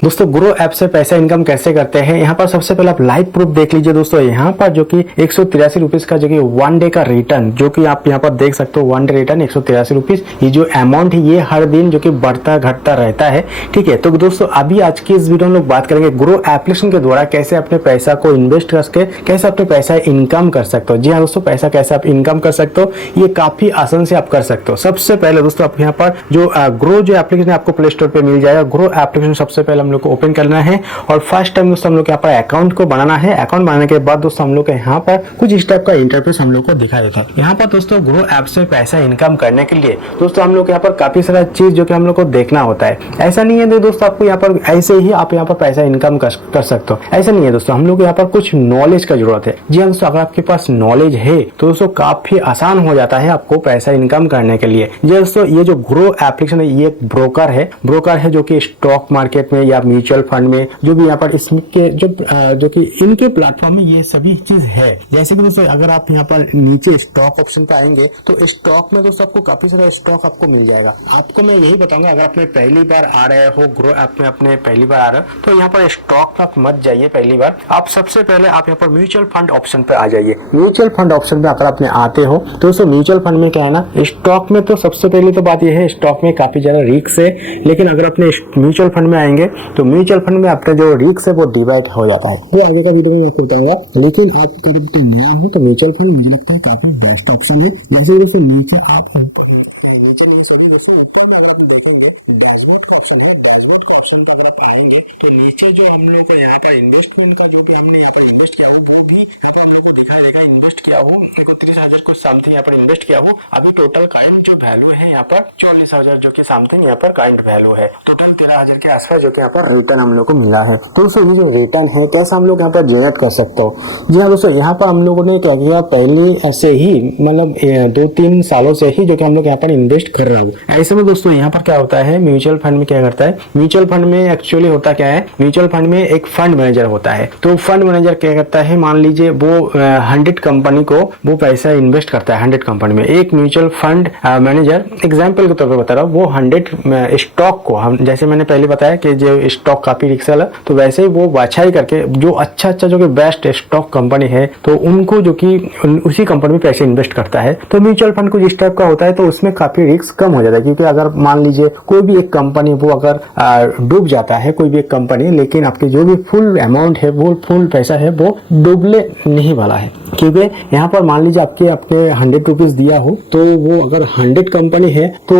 दोस्तों grow app से पैसा इनकम कैसे करते हैं, यहाँ पर सबसे पहले आप लाइव प्रूफ देख लीजिए। दोस्तों यहाँ पर जो कि 183 रुपीज का जो कि वन डे का रिटर्न, जो कि आप यहाँ पर देख सकते हो, वन डे रिटर्न 183 रुपीज। ये जो अमाउंट है ये हर दिन जो कि बढ़ता घटता रहता है। ठीक है, तो दोस्तों अभी आज की इस वीडियो में लोग बात करेंगे ग्रो एप्लीकेशन के द्वारा कैसे अपने पैसा को इन्वेस्ट करके कैसे अपने पैसा इनकम कर सकते हो। जी हाँ दोस्तों, पैसा कैसे आप इनकम कर सकते हो ये काफी आसान से आप कर सकते हो। सबसे पहले दोस्तों आप यहाँ पर जो ग्रो जो एप्लीकेशन आपको प्ले स्टोर पे मिल जाएगा। ग्रो एप्लीकेशन सबसे पहले हम लोग को ओपन करना है और फर्स्ट टाइम दोस्तों हम लोग यहाँ पर अकाउंट को बनाना है। अकाउंट बनाने के बाद दोस्तों हम लोग को यहाँ पर कुछ इस टाइप का इंटरफेस हम लोग को दिखाई देता है। यहाँ पर दोस्तों ग्रो ऐप से पैसा इनकम करने के लिए दोस्तों हम लोग यहाँ पर काफी सारा चीज जो कि हम लोग को देखना होता है। ऐसा नहीं है दोस्तों आपको यहाँ पर ऐसे ही आप यहाँ पर पैसा इनकम कर सकते हो, ऐसा नहीं है दोस्तों। हम लोग को यहाँ पर कुछ नॉलेज का जरूरत है। जी हाँ दोस्तों, अगर आपके पास नॉलेज है तो दोस्तों काफी आसान हो जाता है आपको पैसा इनकम करने के लिए। जी दोस्तों, ये जो ग्रो एप्लीकेशन है ये एक ब्रोकर है जो कि स्टॉक मार्केट में या म्यूचुअल फंड में जो भी यहाँ पर इसके जो कि इनके प्लेटफॉर्म में ये सभी चीज है। जैसे कि दोस्तों अगर आप यहाँ पर नीचे स्टॉक ऑप्शन पे आएंगे तो स्टॉक में दोस्तों आपको काफी सारा स्टॉक आपको मिल जाएगा। आपको मैं यही बताऊंगा, अगर आपने पहली बार आ रहे हो ग्रो ऐप में, अपने पहली बार आ रहे हो तो यहाँ पर स्टॉक में आप मत जाइए। पहली बार आप सबसे पहले आप यहाँ पर म्यूचुअल फंड ऑप्शन पे आ जाइए। म्यूचुअल फंड ऑप्शन पे अगर आपने आते हो तो दोस्तों म्यूचुअल फंड में क्या है ना, स्टॉक में तो सबसे पहले तो बात यह है स्टॉक में काफी ज्यादा रिस्क है। लेकिन अगर अपने म्यूचुअल फंड में आएंगे तो म्यूचुअल फंड में आपका जो रिस्क है वो डिवाइड हो जाता है। वो आगे का वीडियो में आपको बताऊंगा। लेकिन आप करीब तो नया हो तो म्यूचुअल फंड मुझे लगता है काफी बेस्ट ऑप्शन है। जैसे नीचे आप नीचे नहीं सभी दोस्तों ऊपर में अगर आप देखेंगे डैशबोर्ड का ऑप्शन है। डैशबोर्ड का ऑप्शन पर अगर आप आएंगे तो नीचे जो हम लोग का यहाँ पर इन्वेस्टमेंट का जो भी हमने यहाँ पर इन्वेस्ट किया हो वो भी अगर आपको दिखाई देगा। इन्वेस्ट किया हो 31,000 को समथिंग यहाँ पर इन्वेस्ट किया हो। अभी टोटल काइंड जो वैल्यू है यहाँ पर 44,000 जो कि समथिंग यहाँ पर काइंड वैल्यू है। टोटल 13,000 के आसपास जो कि यहाँ पर रिटर्न हम लोग को मिला है। तो दोस्तों ये जो रिटर्न है कैसे हम लोग यहाँ पर जनरेट कर सकते हो। जी हाँ दोस्तों, यहाँ पर हम लोगों ने क्या किया, पहले ऐसे ही मतलब 2-3 सालों से ही जो कि हम लोग यहाँ पर इन्वेस्ट कर रहा हूँ। ऐसे में दोस्तों यहाँ पर क्या होता है, म्यूचुअल फंड में क्या करता है, म्यूचुअल फंड में एक्चुअली होता क्या है, म्यूचुअल फंड में एक फंड मैनेजर होता है। तो फंड मैनेजर क्या करता है, मान लीजिए वो 100 कंपनी को वो पैसा इन्वेस्ट करता है। 100 कंपनी में एक म्यूचुअल फंड मैनेजर एग्जाम्पल के तौर पर बता रहा हूँ, वो 100 स्टॉक को, हम जैसे मैंने पहले बताया कि जो स्टॉक काफी रिस्क है, तो वैसे ही वो बाछाई करके जो अच्छा जो कि बेस्ट स्टॉक कंपनी है तो उनको जो कि उसी कंपनी में पैसे इन्वेस्ट करता है। तो म्यूचुअल फंड कुछ इस टाइप का होता है तो उसमें काफी रिस्क कम हो जाता है। क्योंकि अगर मान लीजिए कोई भी एक कंपनी वो अगर डूब जाता है, कोई भी एक कंपनी, लेकिन आपके जो भी फुल अमाउंट है वो फुल पैसा है वो डूबने नहीं वाला है। क्योंकि यहाँ पर मान लीजिए आपने 100 रुपीज दिया हो तो वो अगर 100 कंपनी है तो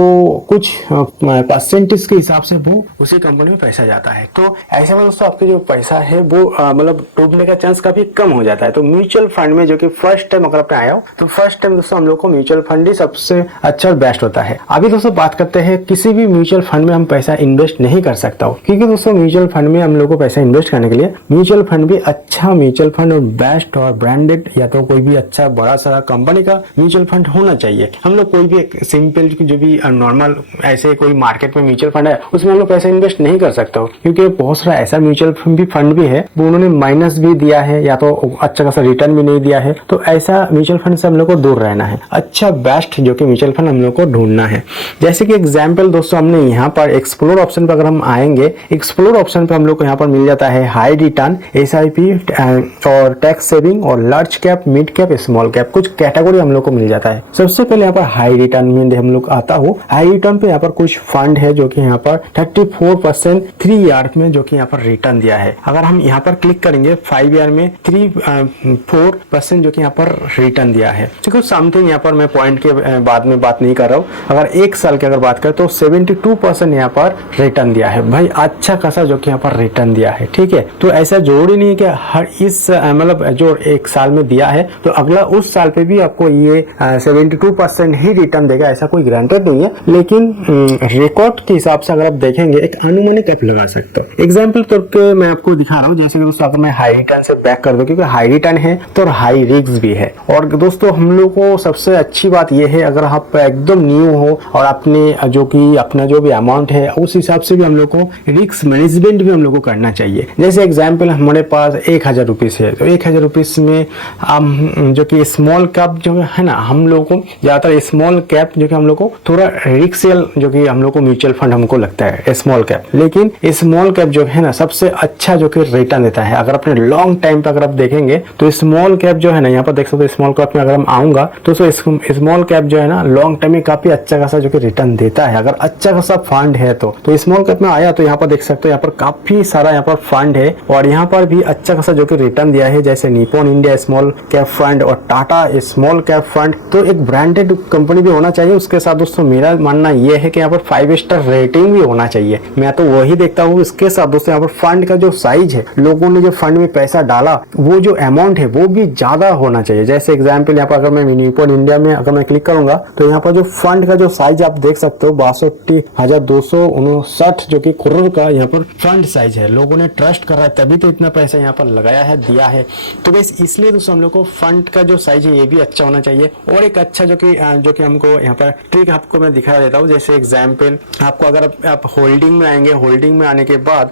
कुछ परसेंटेज के हिसाब से वो उसी कंपनी में पैसा जाता है। तो ऐसे में दोस्तों आपके जो पैसा है वो मतलब डूबने का चांस काफी कम हो जाता है। तो म्यूचुअल फंड में जो कि फर्स्ट टाइम अगर आपने आया हो तो फर्स्ट टाइम दोस्तों हम लोग को म्यूचुअल फंड ही सबसे अच्छा और बेस्ट होता है। अभी दोस्तों बात करते हैं किसी भी म्यूचुअल फंड में हम पैसा इन्वेस्ट नहीं कर सकता हो। क्योंकि दोस्तों म्यूचुअल फंड में हम लोग को पैसा इन्वेस्ट करने के लिए म्यूचुअल फंड भी अच्छा म्यूचुअल फंड और बेस्ट और ब्रांडेड या तो कोई भी अच्छा बड़ा सारा कंपनी का म्यूचुअल फंड होना चाहिए। हम लोग कोई भी एक सिंपल जो भी नॉर्मल ऐसे कोई मार्केट में म्यूचुअल फंड है उसमें हम लोग पैसा इन्वेस्ट नहीं कर सकते हो। क्योंकि बहुत सारा ऐसा म्यूचुअल फंड भी है वो उन्होंने माइनस भी दिया है या तो अच्छा खासा रिटर्न भी नहीं दिया है। तो ऐसा म्यूचुअल फंड से हम लोग को दूर रहना है। अच्छा बेस्ट जो कि म्यूचुअल फंड हम लोग को ढूंढना है। जैसे कि एग्जाम्पल दोस्तों हमने यहाँ पर एक्सप्लोर ऑप्शन पर अगर हम आएंगे, एक्सप्लोर ऑप्शन पर हम लोग को यहाँ पर मिल जाता है हाई रिटर्न, SIP और टैक्स सेविंग और large cap, mid cap, small cap, कुछ कैटेगरी हम लोग को मिल जाता है। सबसे पहले यहाँ पर हाई रिटर्न में हम लोग आता हो। हाई रिटर्न पे यहाँ पर कुछ फंड है जो कि यहाँ पर 34% 3 ईयर में जो कि यहाँ पर रिटर्न दिया है। अगर हम यहाँ पर क्लिक करेंगे 5 ईयर में 3-4% जो कि यहाँ पर रिटर्न दिया है। क्योंकि समथिंग यहाँ पर मैं पॉइंट के बाद में बात नहीं कर रहा हूँ। अगर 1 साल की अगर बात करें तो 72% यहाँ पर रिटर्न दिया है। भाई अच्छा खासा जो कि यहाँ पर रिटर्न दिया है। ठीक है, तो ऐसा जरूरी नहीं है कि हर इस मतलब जो 1 साल में दिया है तो अगला उस साल पे भी आपको ये 72% ही रिटर्न देगा, ऐसा कोई गारंटेड नहीं है। लेकिन रिकॉर्ड के हिसाब से अगर आप देखेंगे एक अनुमानित आप लगा सकते हो। एग्जाम्पल तौर पे मैं आपको दिखा रहा हूँ। जैसे दोस्तों अगर मैं हाई रिटर्न से बैक कर दूं, क्योंकि हाई रिटर्न है तो हाई रिस्क भी है। और दोस्तों हम लोग को सबसे अच्छी बात यह है, अगर आप एकदम न्यू हो और अपने जो कि अपना जो भी अमाउंट है उस हिसाब से भी हम लोग को रिस्क मैनेजमेंट भी हम लोग को करना चाहिए। जैसे एग्जाम्पल हमारे पास 1,000 रुपीज है तो 1,000 रुपीज में हम जो कि स्मॉल स्मॉल कैप जो है ना, हम लोग को ज्यादातर स्मॉल कैप जो कि हम लोग को थोड़ा रिस्कियल जो कि हम लोग को म्यूचुअल फंड हमको लगता है स्मॉल कैप, लेकिन स्मॉल कैप जो है ना सबसे अच्छा जो कि रिटर्न देता है। अगर अपने लॉन्ग टाइम पे अगर आप देखेंगे तो स्मॉल कैप जो है ना, यहाँ पर देख सकते हो स्मॉल कैप में अगर हम आऊंगा तो स्मॉल कैप जो है ना लॉन्ग टाइम में काफी अच्छा खासा जो कि रिटर्न देता है। अगर अच्छा खासा फंड है तो स्मॉल कैप में आया तो यहाँ पर देख सकते हो यहाँ पर काफी सारा यहाँ पर फंड है और यहाँ पर भी अच्छा खासा जो कि रिटर्न दिया है, जैसे Nippon India small cap fund और टाटा स्मॉल कैप फंड। तो एक ब्रांडेड कंपनी भी होना चाहिए। उसके साथ दोस्तों मेरा मानना यह है कि यहाँ पर 5 स्टार रेटिंग भी होना चाहिए। मैं तो वही देखता हूँ। इसके साथ दोस्तों यहाँ पर फंड का जो साइज है, लोगों ने जो फंड में पैसा डाला वो जो अमाउंट है वो भी ज्यादा होना चाहिए। जैसे एग्जाम्पल यहाँ पर अगर मैं निप्पॉन इंडिया में अगर मैं क्लिक करूंगा तो यहाँ पर जो फंड का जो साइज आप देख सकते हो 62,259 जो कि करोड़ का यहाँ पर फंड साइज है। लोगों ने ट्रस्ट कर रहा है तभी तो इतना पैसा यहाँ पर लगाया है, दिया है। तो बस इसलिए दोस्तों हम लोग को फंड का जो साइज है ये भी अच्छा होना चाहिए। और एक अच्छा जो कि हमको यहाँ पर ट्रिक आपको मैं दिखा देता हूँ। जैसे एग्जाम्पल आपको अगर आप होल्डिंग में आएंगे, होल्डिंग में आने के बाद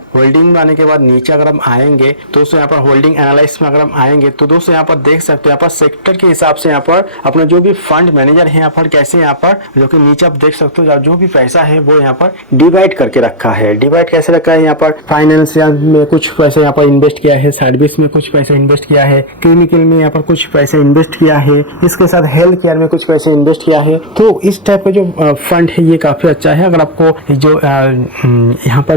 नीचे अगर हम आएंगे तो दोस्तों यहाँ पर होल्डिंग एनालिस्ट में अगर हम आएंगे तो दोस्तों यहाँ पर देख सकते हो यहाँ पर सेक्टर के हिसाब से यहाँ पर अपना जो भी फंड मैनेजर है यहाँ पर कैसे यहाँ पर जो कि नीचे आप देख सकते हो जो भी पैसा है वो यहाँ पर डिवाइड करके रखा है। डिवाइड कैसे रखा है, यहाँ पर फाइनेंशियल में कुछ पैसा यहाँ पर इन्वेस्ट किया है, सर्विस में कुछ पैसा इन्वेस्ट किया है, क्लिनिकल में यहाँ पर कुछ पैसा इन्वेस्ट किया है, इसके साथ हेल्थ केयर में कुछ पैसे इन्वेस्ट किया है। तो इस टाइप का जो फंड है ये काफी अच्छा है। अगर आपको जो यहाँ पर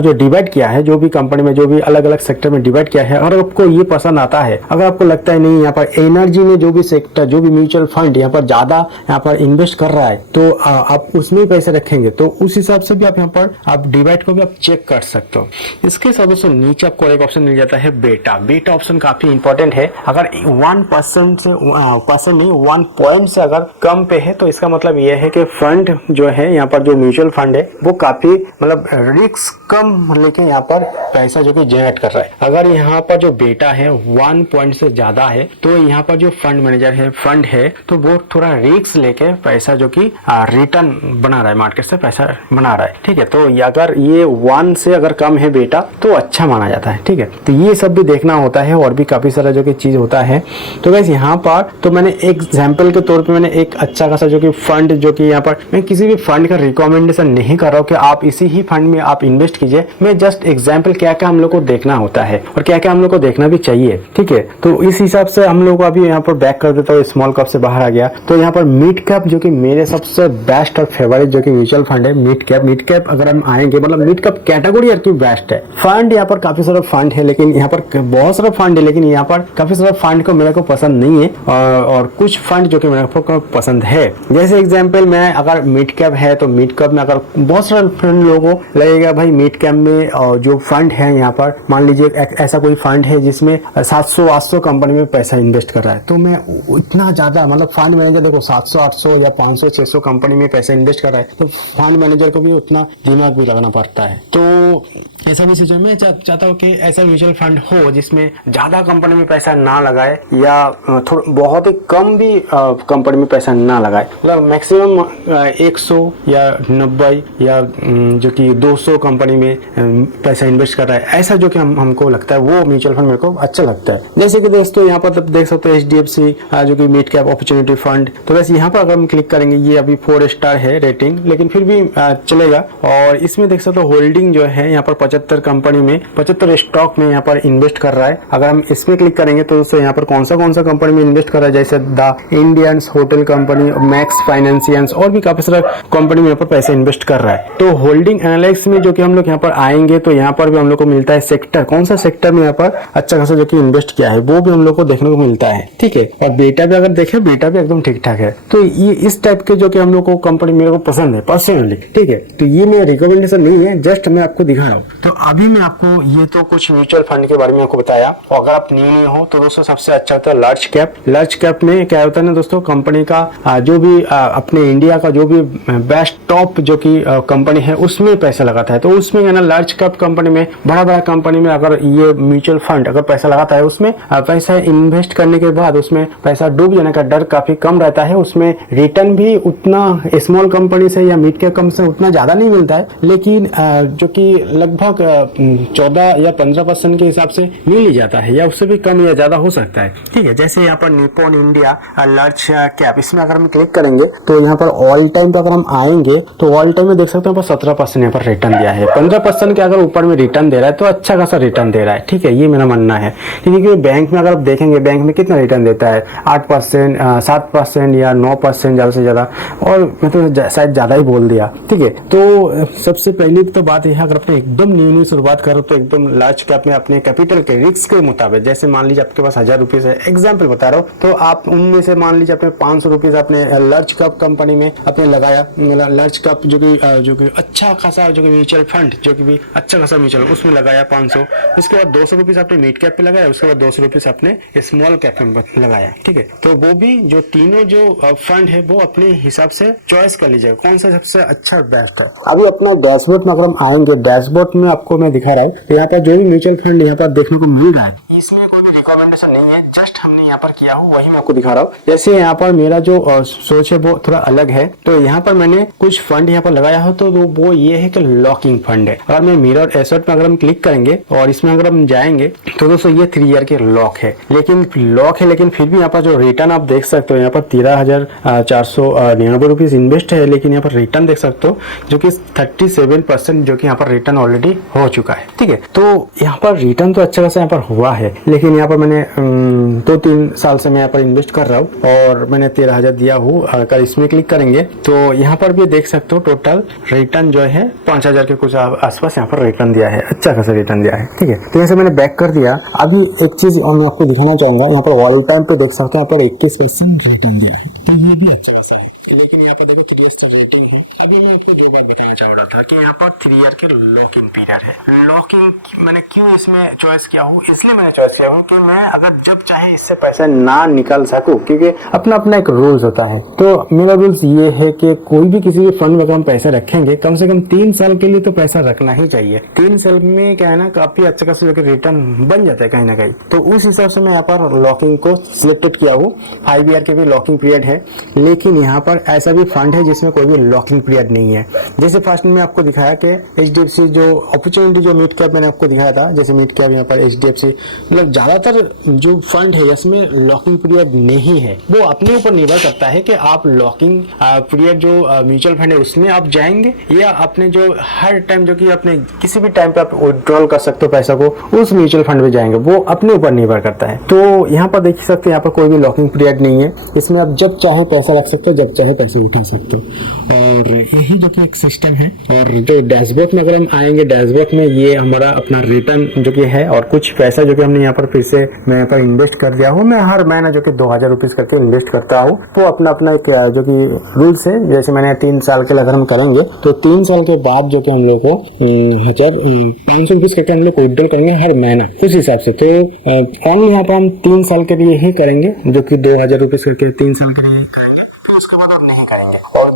जो डिवाइड किया है, जो भी कंपनी में जो भी अलग अलग सेक्टर में डिवाइड किया है, अगर आपको ये पसंद आता है, अगर आपको लगता है नहीं यहाँ पर एनर्जी में जो भी सेक्टर जो भी म्यूचुअल फंड यहाँ पर ज्यादा यहाँ पर इन्वेस्ट कर रहा है तो आप उसमें पैसे रखेंगे तो उस हिसाब से भी आप यहाँ पर आप डिवाइड को भी आप चेक कर सकते हो। इसके साथ दोस्तों नीचे आपको एक ऑप्शन मिल जाता है बेटा ऑप्शन काफी इंपॉर्टेंट है। अगर 1% से 1 पॉइंट से अगर कम पे है तो इसका मतलब यह है कि फंड जो है यहाँ पर जो म्यूचुअल फंड है वो काफी मतलब रिस्क कम लेके यहाँ पर पैसा जो कि जनरेट कर रहा है। अगर यहाँ पर जो बेटा है 1 पॉइंट से ज्यादा है तो यहाँ पर जो फंड मैनेजर है, फंड है, तो वो थोड़ा रिस्क लेके पैसा जो कि रिटर्न बना रहा है, मार्केट से पैसा बना रहा है। ठीक है, तो अगर ये 1 से अगर कम है बेटा तो अच्छा माना जाता है। ठीक है, तो ये सब भी देखना होता है और भी काफी सारा जो कि चीज होता है। तो गाइस यहाँ पर तो मैंने एक एग्जाम्पल के तौर पे मैंने एक अच्छा खासा जो कि फंड जो कि यहाँ पर मैं किसी भी फंड का रिकमेंडेशन नहीं कर रहा हूँ कि आप इसी ही फंड में आप इन्वेस्ट कीजिए। मैं जस्ट एग्जाम्पल क्या क्या हम लोग को देखना होता है और क्या क्या हम लोग को देखना भी चाहिए। ठीक है, तो इस हिसाब से हम लोग को अभी यहाँ पर बैक कर देता हूँ, स्मॉल कैप से बाहर आ गया। तो यहाँ पर मिड कैप जो कि मेरे सबसे बेस्ट और फेवरेट जो कि म्यूचुअल फंड है मिड कैप अगर हम आएंगे मतलब मिड कैप कैटेगरी की बेस्ट है। फंड यहाँ पर काफी सारा फंड है, लेकिन यहाँ पर बहुत सारा फंड है, लेकिन यहाँ पर काफी सारा फंड को मेरे को पसंद नहीं है और कुछ फंड जो कि मेरे को पसंद है। जैसे एग्जाम्पल मैं अगर मिड कैप है तो मिड कैप में अगर बहुत सारे फंड लोगों को लगेगा भाई मिड कैप में जो फंड है यहाँ पर मान लीजिए ऐसा कोई फंड है जिसमें 700-800 कंपनी में पैसा इन्वेस्ट कर रहा है, तो मैं इतना ज्यादा मतलब फंड मैनेजर देखो 700-800 या 500-600 कंपनी में पैसा इन्वेस्ट कर रहा है तो फंड मैनेजर को भी उतना दिमाग भी लगाना पड़ता है। तो ऐसा भी सिचुएशन में चाहता हूँ कि ऐसा म्यूचुअल फंड हो जिसमें ज्यादा कंपनी में पैसा ना लगाए या बहुत ही कम भी कंपनी में पैसा ना लगाए, मतलब मैक्सिमम 100 या 90 या जो कि 200 कंपनी में पैसा इन्वेस्ट कर रहा है, ऐसा जो कि हमको लगता है वो म्यूचुअल फंड मेरे को अच्छा लगता है। जैसे कि दोस्तों यहाँ पर देख सकते हो HDFC जो कि मिड कैप अपॉर्चुनिटी फंड, तो वैसे यहाँ पर अगर हम क्लिक करेंगे ये अभी 4 स्टार है रेटिंग, लेकिन फिर भी चलेगा। और इसमें देख सकते हो होल्डिंग जो है यहाँ पर 75 कंपनी में 75 स्टॉक में यहाँ पर इन्वेस्ट कर रहा है। अगर हम इसमें क्लिक करेंगे तो दोस्तों यहाँ पर कौन सा कंपनी में इन्वेस्ट कर रहा है, जैसे the Indians hotel company, Max financials और भी काफी सारा कंपनी में यहाँ पर पैसा इन्वेस्ट कर रहा है। तो होल्डिंग एनालिसिस में जो कि हम लोग यहाँ पर आएंगे तो यहाँ पर भी हम लोग को मिलता है सेक्टर, कौन सा सेक्टर में यहाँ पर अच्छा खासा जो कि इन्वेस्ट किया है वो भी हम लोग को देखने को मिलता है। ठीक है, और बेटा भी अगर देखें बेटा भी एकदम ठीक ठाक है। तो ये इस टाइप के जो कि हम लोग को कंपनी मेरे को पसंद है पर्सनली। ठीक है, तो ये मेरा रिकमेंडेशन नहीं है, जस्ट मैं आपको दिखा रहा हूँ। तो अभी मैं आपको ये तो कुछ म्यूचुअल फंड के बारे में आपको बताया। और अगर आप न्यू हो तो दोस्तों सबसे अच्छा होता है लार्ज कैप। लार्ज कैप में क्या होता है ना दोस्तों, कंपनी का जो भी अपने इंडिया का जो भी बेस्ट टॉप जो कि कंपनी है उसमें पैसा लगाता है। तो उसमें है ना लार्ज कैप कंपनी में बड़ा कंपनी में अगर ये म्यूचुअल फंड अगर पैसा लगाता है उसमें पैसा इन्वेस्ट करने के बाद उसमें पैसा डूब जाने का डर काफी कम रहता है। उसमें रिटर्न भी उतना स्मॉल कंपनी से या मिड कैप कंपनी से उतना ज्यादा नहीं मिलता है, लेकिन जो कि लगभग 14 या 15% के हिसाब से मिल ही जाता है, या उससे भी कम या ज्यादा हो सकता है। ठीक है, जैसे यहाँ पर निप्पॉन इंडिया लार्ज कैप, इसमें अगर हम क्लिक करेंगे तो यहाँ पर ऑल टाइम पे अगर हम आएंगे तो ऑल टाइम में देख सकते हैं यहाँ पर 17% यहाँ पर रिटर्न दिया है। 15% के अगर ऊपर में रिटर्न दे रहा है तो अच्छा खासा रिटर्न दे रहा है। ठीक है, ये मेरा मानना है, क्योंकि बैंक में अगर आप देखेंगे, बैंक में कितना रिटर्न देता है, 8%, 7% या 9% ज्यादा से ज्यादा, और मैं तो शायद ज्यादा ही बोल दिया। ठीक है, तो सबसे पहली तो बात यह है, अगर अपने एकदम न्यू शुरुआत करो तो एकदम लार्ज कैप में अपने कैपिटल के रिस्क के मुताबिक, जैसे मान लीजिए आपके पास 1000 रुपीज है, एग्जाम्पल बता रहा हूँ, तो आप उनमें से मान लीजिए अपने 500 रुपीज अपने लार्ज कैप कंपनी में अपने लगाया, लार्ज कैप जो कि अच्छा खासा जो कि म्यूचुअल फंड जो कि भी अच्छा खासा म्यूचुअल, उसमें लगाया 500। उसके बाद 200 रुपीज आपने मिड कैप पे लगाया, उसके बाद 200 रुपीज अपने स्मॉल कैप में लगाया। ठीक है, तो वो भी जो तीनों जो फंड है वो अपने हिसाब से चॉइस कर लीजिएगा कौन सा सबसे अच्छा बेस्ट है। अभी अपना डैशबोर्ड में अगर हम आएंगे, डैशबोर्ड में आपको मैं दिखा रहा हूँ, यहाँ पर जो भी म्यूचुअल फंड यहाँ पर देखने को मिल रहा है, इसमें कोई भी रिकमेंडेशन नहीं है, जस्ट हमने यहाँ पर किया हो वही मैं आपको दिखा रहा हूँ। जैसे यहाँ पर मेरा जो सोच है वो थोड़ा अलग है, तो यहाँ पर मैंने कुछ फंड यहाँ पर लगाया हो, तो वो ये है कि लॉकिंग फंड है। अगर मैं मिरर एसेट में अगर हम क्लिक करेंगे और इसमें अगर हम जाएंगे तो दोस्तों ये 3 ईयर के लॉक है, लेकिन फिर भी यहाँ पर जो रिटर्न आप देख सकते हो, यहाँ पर 13,499 रुपीज इन्वेस्ट है, लेकिन यहाँ पर रिटर्न देख सकते हो जो कि 37% जो कि यहाँ पर रिटर्न ऑलरेडी हो चुका है। ठीक है, तो यहाँ पर रिटर्न तो अच्छा खासा यहाँ पर हुआ है, लेकिन यहाँ पर मैंने 2-3 साल से मैं यहाँ पर इन्वेस्ट कर रहा हूँ और मैंने 13,000 दिया हूँ। अगर इसमें क्लिक करेंगे तो यहाँ पर भी देख सकते हो टोटल रिटर्न जो है 5,000 के कुछ आसपास यहाँ पर रिटर्न दिया है, अच्छा खासा रिटर्न दिया है। ठीक है, तो यहाँ से मैंने बैक कर दिया। अभी एक चीज मैं आपको दिखाना चाहूंगा, यहाँ पर ऑल टाइम पे देख सकते हैं यहाँ पर 21% रिटर्न दिया है, तो ये भी अच्छा खासा है। लेकिन यहाँ पर देखो 3 स्टार रेटिंग है। अभी मैं आपको 2 बार बताना चाह रहा था कि यहाँ पर 3 ईयर के लॉकिंग पीरियड है। लॉकिंग मैंने क्यों इसमें चॉइस किया हूँ, इसलिए मैंने चॉइस किया हूँ कि मैं अगर जब चाहे इससे पैसा ना निकाल सकूँ, क्योंकि अपना अपना एक रूल्स होता है। तो मेरा रूल्स ये है कि कोई भी किसी भी फंड में अगर हम पैसा रखेंगे, कम से कम 3 साल के लिए तो पैसा रखना ही चाहिए। 3 साल में क्या है ना, काफी अच्छा खासा रिटर्न बन जाता है कहीं ना कहीं। तो उस हिसाब से मैं यहाँ पर लॉकिंग को सिलेक्टेड किया हूँ। 5 ईयर के भी लॉकिंग पीरियड है, लेकिन यहाँ पर ऐसा भी फंड है जिसमें कोई भी लॉकिंग पीरियड नहीं है। जैसे फर्स्ट में आपको दिखाया कि HDFC जो अपॉर्चुनिटी जो मिड कैप मैंने आपको दिखाया था, जैसे मिड कैप यहाँ पर HDFC, मतलब ज्यादातर जो फंड है इसमें लॉकिंग पीरियड नहीं है। वो अपने ऊपर निर्भर करता है कि आप लॉकिंग पीरियड जो म्यूचुअल फंड है उसमें आप जाएंगे, या अपने जो हर टाइम जो कि अपने किसी भी टाइम पे आप विड्रॉल कर सकते हो पैसा को, उस म्यूचुअल फंड में जाएंगे। वो अपने ऊपर निर्भर करता है। तो यहाँ पर देख सकते हैं यहाँ पर कोई भी लॉकिंग पीरियड नहीं है। इसमें आप जब चाहे पैसा रख सकते हो, जब चाहे पैसे उठा सकते हो, और यही जो कि एक सिस्टम है। और जो डैशबोर्ड में अगर हम आएंगे, डैशबोर्ड में ये हमारा अपना रिटर्न जो कि है, और कुछ पैसा जो कि हमने यहाँ पर फिर से मैं यहाँ पर इन्वेस्ट कर दिया हूँ। मैं हर महीना जो कि 2,000 रुपीज करके इन्वेस्ट करता हूँ। वो अपना अपना एक जो कि रूल्स है। जैसे मैंने 3 साल के लिए अगर हम करेंगे तो 3 साल के बाद जो कि हम लोग को 500 रुपीज करके हम लोग विड्रॉल करेंगे हर महीना उस हिसाब से। तो फाइनली यहाँ पर हम 3 साल के लिए ही करेंगे, जो कि 2,000 रुपीज करके 3 साल के लिए करेंगे, फिर उसके बाद आप नहीं करेंगे। और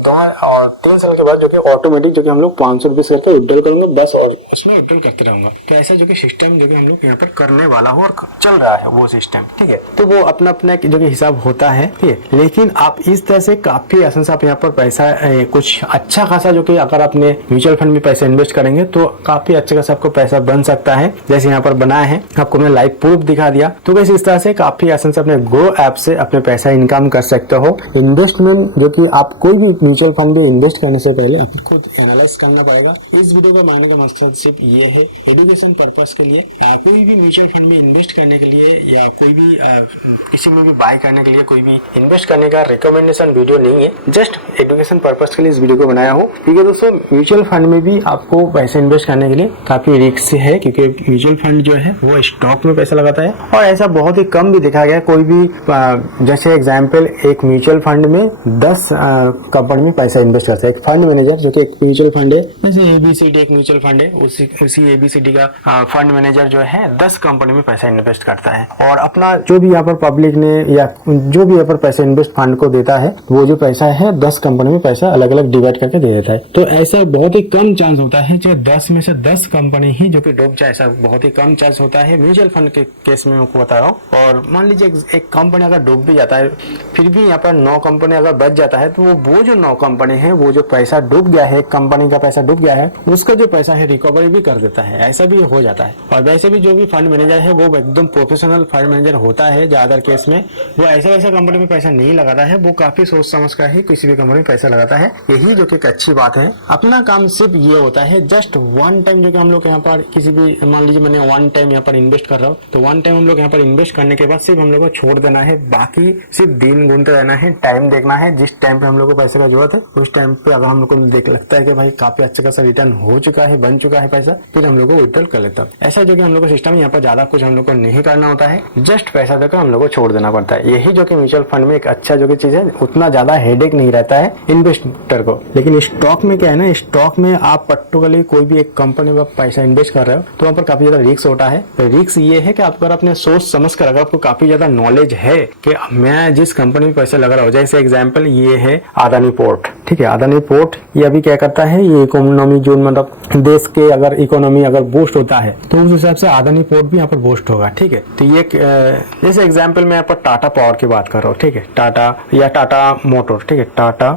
3 साल के बाद जो कि ऑटोमेटिक जो कि हम लोग 500 रुपीज करके विड्रॉल करेंगे बस, और उसमें विड्रॉल करते रहूंगा। तो ऐसा जो कि सिस्टम जो कि हम लोग यहाँ पर करने वाला हो और चल रहा है वो सिस्टम। ठीक है, तो वो अपना अपना जो कि हिसाब होता है। ठीक है, लेकिन आप इस तरह से काफी आसान से आप यहाँ पर पैसा कुछ अच्छा खासा जो कि अगर आपने म्यूचुअल फंड में पैसा इन्वेस्ट करेंगे तो काफी अच्छा खासा आपको पैसा बन सकता है। जैसे यहाँ पर बनाया है, आपको मैं लाइव प्रूफ दिखा दिया। तो वैसे इस तरह से काफी आसान से अपने ग्रो ऐप से अपने पैसा इनकम कर सकते हो। इन्वेस्टमेंट जो कि आप कोई भी म्यूचुअल फंड में इन्वेस्ट करने से पहले आपको खुद एनालाइज करना पड़ेगा। इस वीडियो का मानने का मकसद सिर्फ ये है, एजुकेशन पर्पस के लिए। कोई भी म्यूचुअल फंड में इन्वेस्ट करने के लिए या कोई भी किसी में भी बाय करने के लिए कोई भी इन्वेस्ट करने का रिकमेंडेशन वीडियो नहीं है। जस्ट एजुकेशन पर्पस के लिए इस वीडियो को बनाया हूँ, क्योंकि दोस्तों म्यूचुअल फंड में भी आपको पैसे इन्वेस्ट करने के लिए काफी रिस्क है, क्योंकि म्यूचुअल फंड जो है वो स्टॉक में पैसा लगाता है, और ऐसा बहुत ही कम भी देखा गया। कोई भी जैसे एग्जाम्पल, एक म्यूचुअल फंड में 10 कंपनी में पैसा इन्वेस्ट करता है। एक फंड मैनेजर जो कि एक म्यूचुअल फंड है, जैसे ABCD एक म्यूचुअल फंड है, उसी ABCD का फंड मैनेजर जो है 10 कंपनी में पैसा इन्वेस्ट करता है, और अपना जो भी यहाँ पर पब्लिक ने या जो भी यहाँ पर पैसा इन्वेस्ट फंड को देता है, वो जो पैसा है 10 कंपनी में पैसा अलग अलग डिवाइड करके दे देता है। तो ऐसा बहुत ही कम चांस होता है जो 10 में से 10 कंपनी ही जो कि डूब जाए, ऐसा बहुत ही कम चांस होता है म्यूचुअल फंड के केस में आपको बता रहा हूँ। और मान लीजिए एक कंपनी अगर डूब भी जाता है, फिर भी यहाँ पर 9 कंपनी अगर बच जाता है, तो वो जो 9 कंपनी है वो वो जो पैसा डूब गया है, कंपनी का पैसा डूब गया है, उसका जो पैसा है रिकवरी भी कर देता है, ऐसा भी हो जाता है। और वैसे भी जो भी फंड मैनेजर है वो एकदम प्रोफेशनल फंड मैनेजर होता है। ज्यादातर केस में वो ऐसा वैसा कंपनी में पैसा नहीं लगाता है, वो काफी सोच समझ कर ही किसी भी कंपनी में पैसा लगाता है। यही जो कि एक अच्छी बात है। अपना काम सिर्फ ये होता है जस्ट वन टाइम, जो कि हम लोग यहाँ पर किसी भी, मान लीजिए मैंने वन टाइम यहाँ पर इन्वेस्ट कर रहा हूँ, तो वन टाइम हम लोग यहाँ पर इन्वेस्ट करने के बाद सिर्फ हम लोग को छोड़ देना है। बाकी सिर्फ दिन गुनते रहना है, टाइम देखना है। जिस टाइम पे हम लोग को पैसे का जरूरत है उस टाइम पे अगर हम लोग को देख लगता है कि भाई काफी अच्छा खासा रिटर्न हो चुका है, बन चुका है पैसा, फिर हम लोग को विड्रॉल कर लेता है। ऐसा जो कि हम लोग का सिस्टम, यहाँ पर ज्यादा कुछ हम लोग को नहीं करना होता है, जस्ट पैसा देकर हम लोग को छोड़ देना पड़ता है। यही जो कि म्यूचुअल फंड में एक अच्छा जो कि चीज है, उतना ज्यादा हेडेक नहीं रहता है इन्वेस्टर को। लेकिन स्टॉक में क्या है ना, स्टॉक में आप पर्टिकुलरली कोई भी एक कंपनी में पैसा इन्वेस्ट कर रहे हो तो वहाँ पर काफी ज्यादा रिस्क होता है। रिस्क ये है कि आप अगर अपने सोच समझ कर, अगर आपको काफी ज्यादा नॉलेज है कि मैं जिस कंपनी में पैसा लगा रहा हूँ, जैसे एग्जाम्पल ये है अदानी पोर्ट, ठीक है। अदानी पोर्ट ये अभी क्या करता है, ये इकोनॉमी जो मतलब देश के अगर इकोनॉमी अगर बूस्ट होता है तो उस हिसाब से अदानी पोर्ट भी यहाँ पर बूस्ट होगा, ठीक है। तो ये जैसे एग्जाम्पल मैं यहाँ पर टाटा पावर की बात कर रहा हूँ, ठीक है, टाटा या टाटा मोटर, ठीक है, टाटा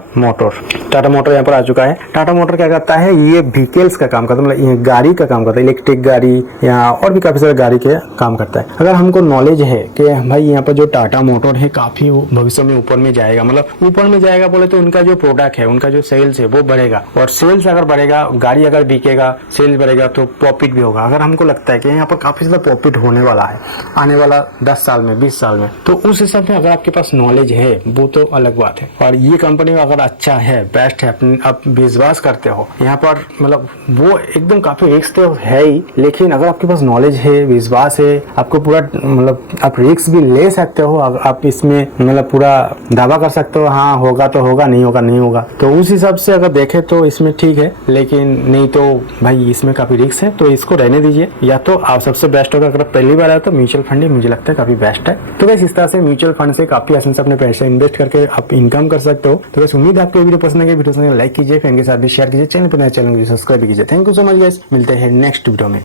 मोटर यहाँ पर आ चुका है। टाटा मोटर क्या करता है, ये व्हीकल्स का काम करता है, मतलब ये गाड़ी का काम करता है, इलेक्ट्रिक गाड़ी या और भी काफी सारे गाड़ी के काम करता है। अगर हमको नॉलेज है कि भाई यहाँ पर जो टाटा मोटर है काफी भविष्य में ऊपर में जाएगा, मतलब ऊपर में जाएगा बोले तो उनका जो प्रोडक्ट है, उनका जो सेल्स है वो बढ़ेगा, और सेल्स अगर बढ़ेगा, गाड़ी अगर बिकेगा, सेल्स बढ़ेगा तो प्रॉफिट भी होगा। अगर हमको लगता है कि यहाँ पर काफी ज्यादा प्रॉफिट होने वाला है आने वाला 10 साल में, 20 साल में, तो उस हिसाब से अगर आपके पास नॉलेज है वो तो अलग बात है। और ये कंपनी अगर अच्छा है, बेस्ट है, आप विश्वास करते हो यहाँ पर, मतलब वो एकदम काफी रिस्क तो है ही, लेकिन अगर आपके पास नॉलेज है, विश्वास है, आपको पूरा मतलब आप रिस्क भी ले सकते हो, आप इसमें मतलब पूरा दावा कर सकते हो, हाँ होगा तो होगा, नहीं होगा नहीं होगा। तो उस हिसाब से अगर देखें तो इसमें ठीक है, लेकिन नहीं तो भाई इसमें काफी रिस्क है, तो इसको रहने दीजिए। या तो आप सबसे बेस्ट होगा, अगर पहली बार आया तो म्यूचुअल फंड ही मुझे लगता है काफी बेस्ट है। तो वैसे इस तरह से म्यूचुअल फंड से काफी आसान से अपने पैसे इन्वेस्ट करके आप इनकम कर सकते हो। तो वैसे उम्मीद है आपको वीडियो पसंद है, वीडियो लाइक कीजिए, फ्रेंड के साथ भी शेयर कीजिए, चैनल पर नए चैनल को सब्सक्राइब कीजिए। Thank you so much guys, मिलते हैं नेक्स्ट वीडियो में।